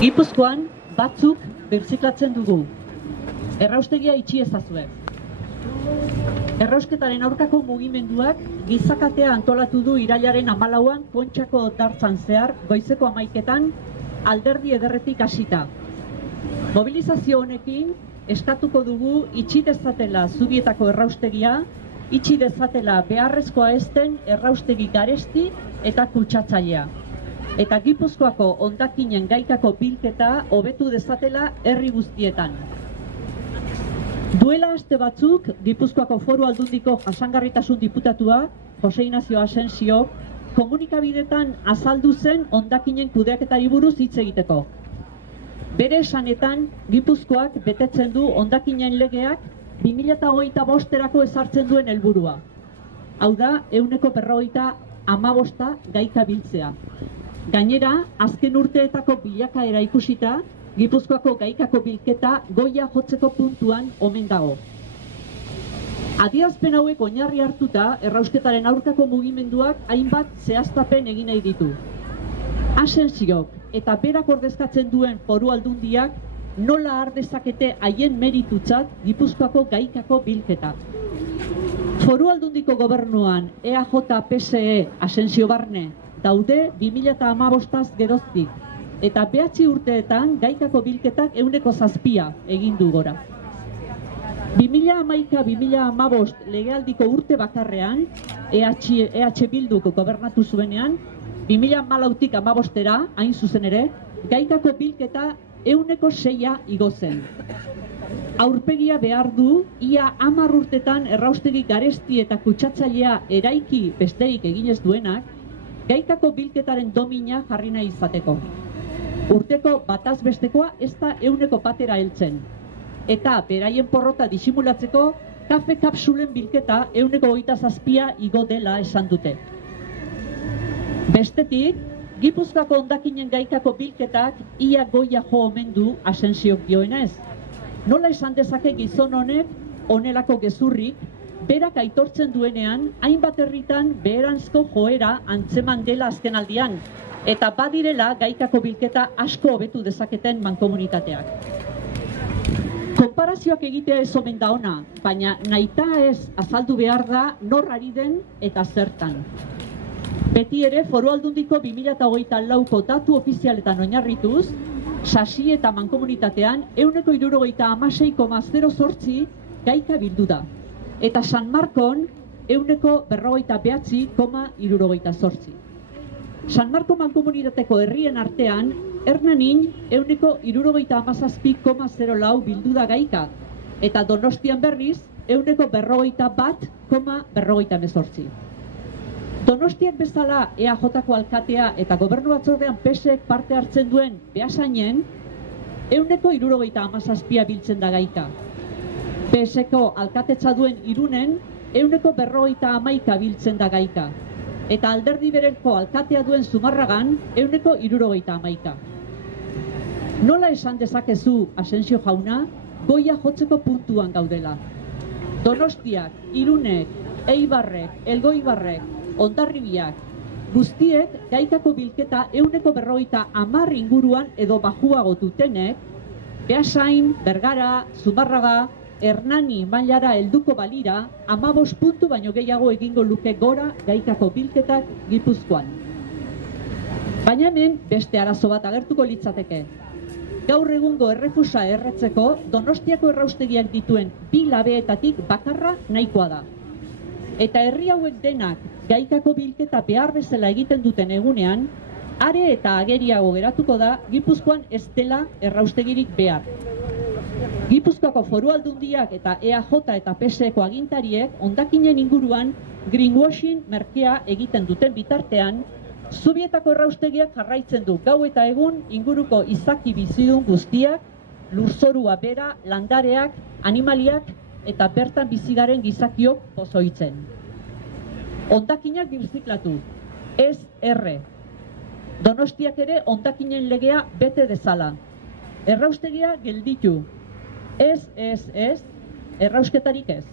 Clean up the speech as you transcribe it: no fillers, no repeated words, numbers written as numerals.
Gipuzkoan batzuk birziklatzen dugu. Erraustegia itxi ezazue. Errausketaren aurkako mugimenduak gizakatea antolatu du irailaren 14an Kontxako dartzan zehar goizeko 11etan alderdi ederretik hasita. Mobilizazio honekin eskatuko dugu itxi dezatela Zubietako erraustegia, itxi dezatela beharrezkoa ezten erraustegi garesti eta kutsatzailea. Eta Gipuzkoako hondakinen gaikako bilketa hobetu dezatela herri guztietan. Duela aste batzuk, Gipuzkoako Foru Aldundiko jasangarritasun diputatua, Jose Ignacio Asensio, komunikabidetan azaldu zen hondakinen kudeaketari buruz hitz egiteko. Bere esanetan, Gipuzkoak betetzen du hondakinen legeak 2025erako ezartzen duen helburua. Hau da, 155 gaika biltzea. Gainera, azken urteetako bilakaera ikusita, Gipuzkoako gaikako bilketa goia jotzeko puntuan omen dago. Adierazpen hauek oinarri hartuta, errausketaren aurkako mugimenduak hainbat zehaztapen egin nahi ditu. Asensiok eta berak ordezkatzen duen Foru Aldundiak nola har dezakete haien meritutzat Gipuzkoako gaikako bilketa. Foru Aldundiko gobernuan EAJ, PSE, Asensio barne daude 2015az geroztik, eta 9 urteetan gaikako bilketak 7% egin du gora. 2011-2015 legealdiko urte bakarrean, EH Bilduk gobernatu zuenean, 2014tik 15era, hain zuzen ere, gaikako bilketa 6% igo zen. Aurpegia behar du, ia 10 urtetan erraustegi garesti eta kutsatzailea eraiki besterik eginez duenak, gaikako bilketaren domina jarri nahi izateko. Urteko bataz bestekoa ez da 100% heltzen. Eta beraien porrota disimulatzeko, kafe kapsulen bilketa 127 igo dela esan dute. Bestetik, Gipuzkoako hondakinen gaikako bilketak ia goia jo omen du Asensiok dioenez. Nola esan dezake gizon honek honelako gezurrik, berak aitortzen duenean, hainbat herritan beheranzko joera antzeman dela azkenaldian, eta badirela gaikako bilketa asko hobetu dezaketen mankomunitateak. Konparazioak egitea ez omen da ona, baina nahita ez azaldu behar da nor ari den eta zertan. Beti ere Foru Aldundiko 2024ko datu ofizialetan oinarrituz, sasi eta mankomunitatean 176,08 gaika bildu da. Eta San Markon 159,68. San Marko mankomunitateko herrien artean, Hernanin 167,04 bildu da gaika, eta Donostian berriz 151,48. Donostiak bezala EAJko alkatea eta gobernu batzordean PSEk parte hartzen duen Beasainen 177 biltzen da gaika. PSeko alkatetza duen Irunen 151 biltzen da gaika. Eta alderdi bereko alkatea duen Zumarragan 171. Nola esan dezakezu, Asensio jauna, goia jotzeko puntuan gaudela. Donostiak, Irunek, Eibarrek, Elgoibarrek, Hondarribiak, guztiek gaikako bilketa 150 inguruan edo bajuago dutenek, Beasain, Bergara, Zumarraga, Hernani mailara helduko balira, 15 puntu baino gehiago egingo luke gora gaikako bilketak Gipuzkoan. Baina hemen beste arazo bat agertuko litzateke. Gaur egungo errefusa erretzeko Donostiako erraustegiak dituen 2 labeetatik bakarra nahikoa da. Eta herri hauek denak gaikako bilketa behar bezala egiten duten egunean, are eta ageriago geratuko da Gipuzkoan ez dela erraustegirik behar. Gipuzkoako Foru Aldundiak eta EAJ eta PSeko agintariek hondakinen inguruan greenwashing merkea egiten duten bitartean, Zubietako erraustegiak jarraitzen du gau eta egun inguruko izaki bizidun guztiak, lurzorua bera, landareak, animaliak eta bertan bizigaren gizakiok pozoitzen. Hondakinak birziklatu, ez erre. Donostiak ere hondakinen legea bete dezala. Erraustegia gelditu. Ez, errausketarik ez.